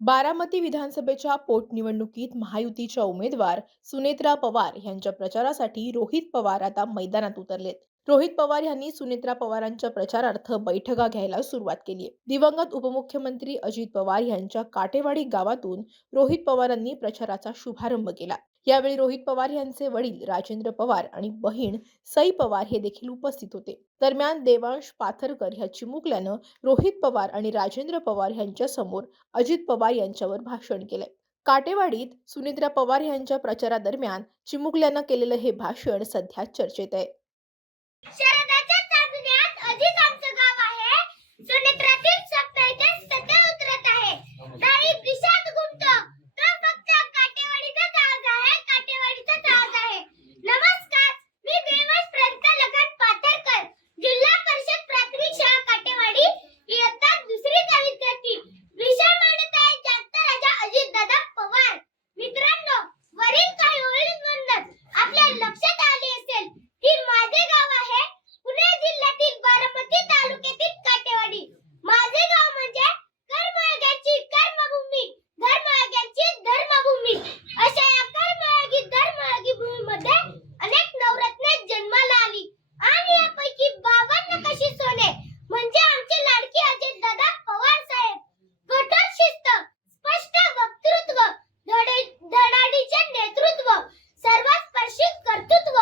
बारामती विधानसभेच्या पोटनिवडणुकीत महायुतीच्या उमेदवार सुनेत्रा पवार यांच्या प्रचारासाठी रोहित पवार आता मैदानात उतरलेत. रोहित पवार यांनी सुनेत्रा पवारांच्या प्रचारार्थ बैठका घ्यायला सुरुवात केली आहे. दिवंगत उपमुख्यमंत्री अजित पवार यांच्या काटेवाडी गावातून रोहित पवारांनी प्रचाराचा शुभारंभ केला. यावेळी रोहित पवार यांचे वडील राजेंद्र पवार आणि बहीण सई पवार हे देखील उपस्थित होते. दरम्यान देवांश पाथरकर ह्या चिमुकल्यानं रोहित पवार आणि राजेंद्र पवार यांच्या समोर अजित पवार यांच्यावर भाषण केले. काटेवाडीत सुनेत्रा पवार यांच्या प्रचारादरम्यान चिमुकल्यानं केलेलं हे भाषण सध्या चर्चेत आहे. शरदाच्या चांदण्यात अजित आमचं गाव आहे. सुनेत्रातील स्वप्न इथे सध्या उतरत आहे. नाही दिशात गुंत तो फक्त काटेवाडीचाच आवाज आहे. काटेवाडीचाच आवाज आहे. नमस्कार, मी देवश प्रंत लगन पाथरकर, जिल्हा परिषद प्राथमिक शाळा काटेवाडी, इयत्ता दुसरी विद्यार्थी. विषय मांडत आहे जास्त राजा अजितदादा पवार. मित्रांनो, वरील काही ओळींवरून आपल्या लक्षात आले असेल की माझे गाव आहे पुणे जिल्ह्यातील बारामती तालुक्यातील काटेवाडी. माझे गाव म्हणजे कर्मयोग्याची कर्मभूमी, धर्मयोग्याची धर्मभूमी. अशा या धर्मयोगी भूमीमध्ये अनेक नवरत्ने जन्माला आली आणि यापैकी 52 कशी सोने म्हणजे आमचे लाडके अजितदादा पवार साहेब. कठोर शिस्त, स्पष्ट वक्तृत्व, धडाडीचे नेतृत्व, सर्वस्पर्शी कर्तृत्व,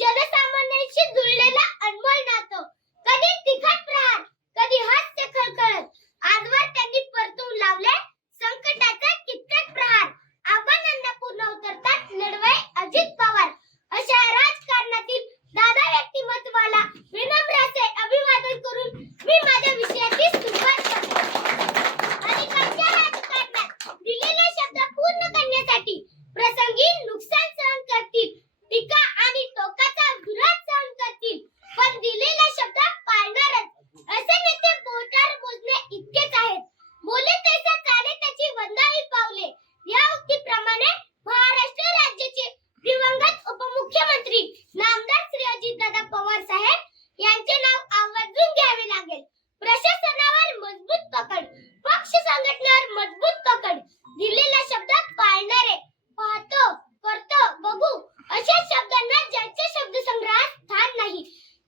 जनसामान्यांशी जुळलेला अनमोल नातं. कधी तिखट प्रहार, कधी हास्य खळखळत. आजवर त्यांनी परतून लावले संकटाचा कित्येक प्रहार. आव्हानांना पूर्ण उतरतात लढवय अजित पवार. अशा राजकारणातील दादा व्यक्तिमत्वाला विनम्र असे अभिवादन करून मी माझ्या विषयाची सुरुवात करतो. अलीकडच्या राजकारणात दिलेले शब्द पूर्ण करण्यासाठी प्रसंगी नुकसान सहन करतील, टीका आणि टोकाचा विरोध सहन करतील, पण दिलेला शब्द पाळणारच. असे नेते बोटावर मोजणे इतकेच आहेत. बोले तैसा चाले त्याची वंदावी पावले. या उक्तीप्रमाणे महाराष्ट्र राज्याचे दिवंगत उपमुख्यमंत्री नामदार श्री अजितदादा पवार साहेब यांचे नाव आवर्जून घ्यावे लागेल. प्रशासनावर मजबूत पकड, पक्ष संघटनेवर मजबूत पकड, दिलेला शब्द पाळणारे, पाहतो, करतो, बघू अशा शब्दांना ज्यांच्या शब्दसंग्रहात स्थान नाही,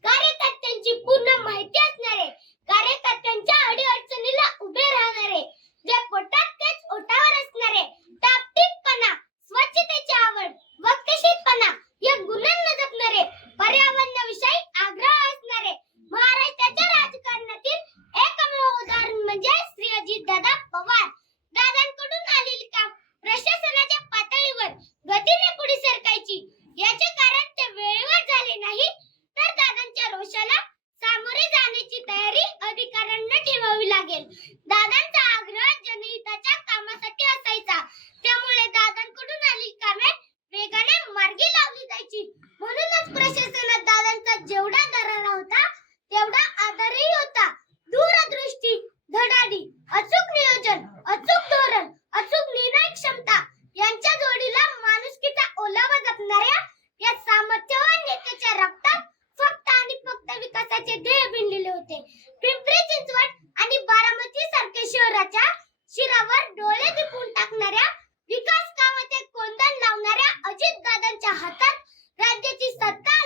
कार्यकर्त्यांची पूर्ण माहिती असणारे, कार्यकर्त्यांच्या अडीअडचणीला उभे राहणारे, जे पोटात तेच ओठावर असणारे, टापटीपपणा, स्वच्छतेची आवड, वक्तशीरपणा या गुणांना जपणारे, पर्यावरणाविषयी आग्रह असणारे. महाराष्ट्राच्या राजकारणातील एकमेव उदाहरण म्हणजे श्री अजितदादा पवार. दादांकडून आलेली काम प्रशासनाच्या पातळीवर गतीने पुढे सरकायची. याचे कारण ते वेळेवर झाले नाही, तर दादांच्या रोषाला सामोरे जाण्याची तयारी अधिकाऱ्यांना ठेवावी लागेल. दादांचा आग्रह जनहिताच्या कामासाठी असायचा, त्यामुळे दादांकडून आलेली कामे वेगाने मार्गी लावली जायची. म्हणूनच प्रशासनात दादांचा जेवढा दरारा होता तेवढा आदरही होता. दूरदृष्टी, धडाडी, अचूक नियोजन, अचूक धोरण, अचूक निर्णय क्षमता यांच्या जोडीला माणुसकीचा ओलावा जपणाऱ्या या सामर्थ्यवान नेत्याच्या रक्तात फक्त आणि फक्त विकासाचे ध्येय भिनलेले होते. पिंपरी चिंचवड आणि बारामती सारख्या शहराच्या शिरावर डोळे दिपून टाकणाऱ्या, विकास कामाचे कोंदण लावणाऱ्या अजितदादांच्या हातात राज्याची सत्ता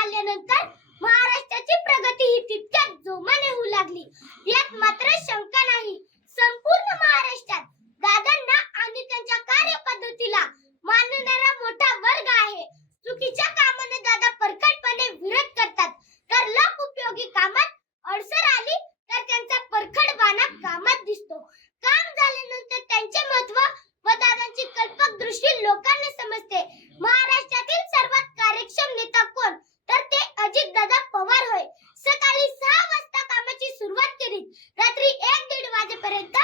आल्यानंतर महाराष्ट्राची प्रगती ही तितक्याच जोमाने होऊ लागली. यात मात्र शंका नाही. संपूर्ण महाराष्ट्रात दादांना आणि त्यांच्या कार्यपद्धतीला मानणारा मोठा वर्ग आहे. चुकीच्या कामाने दादा परखडपणे विरोध करतात, तर लोकोपयोगी कामात अडसर आली तर त्यांचा परखडपणा कामात दिसतो. काम झाल्यानंतर त्यांचे महत्त्व व दादांची कल्पक दृष्टी लोकांना समजते. महाराष्ट्रातील सर्वात कार्यक्षम नेता कोण, तर ते अजितदादा पवार होय. सकाळी 6 वाजता कामाची सुरुवात केली, रात्री 1-1:30 वाजेपर्यंत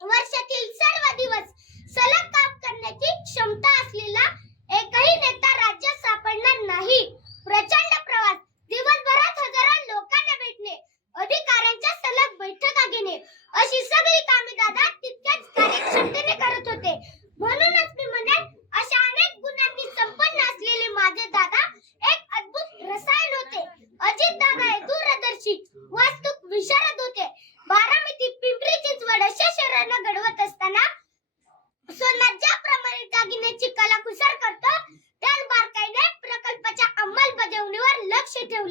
वर्षातील सर्व दिवस सलग काम करण्याची क्षमता असलेला एकही नेता राज्यात सापडणार नाही. प्रचंड प्रवास, दिवसभरात हजारो लोकांना भेटणे, अधिकाऱ्यांच्या सलग बैठका घेणे अशी सगळी कामे दादा तितक्याच कार्यक्षमतेने करत होते. म्हणूनच मी म्हणेन, अशा अनेक गुणांनी संपन्न असलेले माझे दादा एक अद्भुत रसायन होते. अजितदादा हे दूरदर्शी, वास्तविक विशारद होते. बारामती, पिंपरी चिंचवड अशा शहरांना घडवत असताना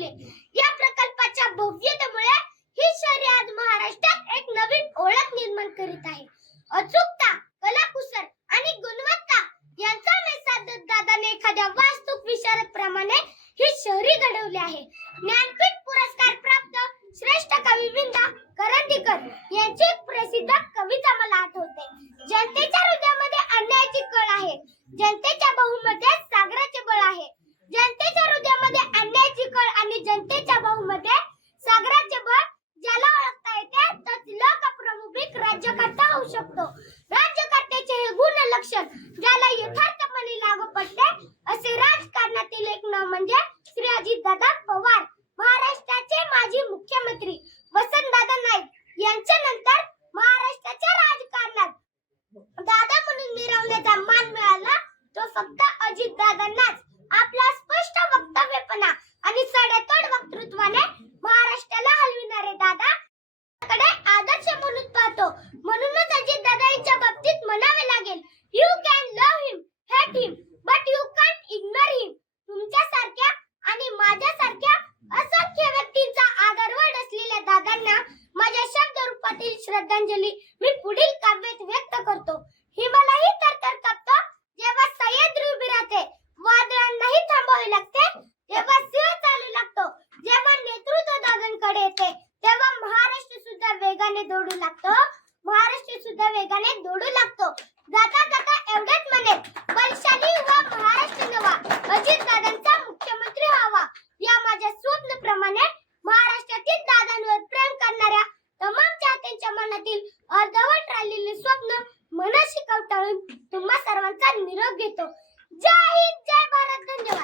आहे. या प्रकल्पाच्या भव्यतेमुळे ही शहरे आज महाराष्ट्रात एक नवीन ओळख निर्माण करीत आहे. अचूकता, कलाकुसर आणि गुणवत्ता यांचा मेळ साधत दादाने एखाद्या वास्तुक विशारद ही शहरी घडवली आहे. ज्ञानपीठ पुरस्कार प्राप्त श्रेष्ठ कवी विंदा करंदीकर यांची एक प्रसिद्ध कविता मला आठवते. जनतेच्या हृदयामध्ये अन्यायाची कळ आहे, जनतेच्या बहुमतात सागराचे बळ आहे. जनतेच्या हृदयामध्ये अन्यायाची कळ आणि जनतेच्या बहुमतात सागराचे बळ ज्याला ओळखता येते तोच लोकप्रमुख राज्यकर्ता होऊ शकतो. राज्यकर्त्याचे हे गुण लक्षण ज्याला यथार्थपणे लागू पडते असे राजकारणातील एक नाव म्हणजे श्री अजितदादा पवार. महाराष्ट्राचे माजी मुख्यमंत्री वसंतदादा नाईक यांच्या नंतर महाराष्ट्राच्या राजकारणात दादा म्हणून मिरवण्याचा मान मिळाला तो फक्त अजितदादांनाच. आपला स्पष्ट वक्तव्यपणा आणि सडेतोड वक्तृत्वाने महाराष्ट्राला हलविणारे दादा कडे आदर्श म्हणून पाहतो. म्हणूनच अजितदादा यांच्या बाबतीत म्हणावे लागेल, you can love him, hate him, but you can't ignore him. तुमच्यासारख्या आणि माझ्यासारख्या असंख्य व्यक्तींचा आदरवड असलेल्या दादांना माझ्या शब्द रूपातील श्रद्धांजली मी पुढील काव्यात व्यक्त करतो. हिमालयही थरथर कापतो जेव्हा सह्याद्री उभी राहते, वादळांनाही थांबावे लागते तेव्हा सिंह चालू लागतो. जेव्हा नेतृत्व दादांकडे येते तेव्हा महाराष्ट्र सुद्धा वेगाने दौडू लागतो. जाता जाता एवढेच म्हणेन, बलशाली व महाराष्ट्र नवा अजितदादांचा मुख्यमंत्री व्हावा. या माझ्या स्वप्नाप्रमाणे महाराष्ट्रातील दादांवर प्रेम करणाऱ्या तमाम चाहत्यांच्या मनातील अर्धवट राहिलेले स्वप्न मनाशी कवटाळून तुम्हा सर्वांचा निरोप घेतो. जय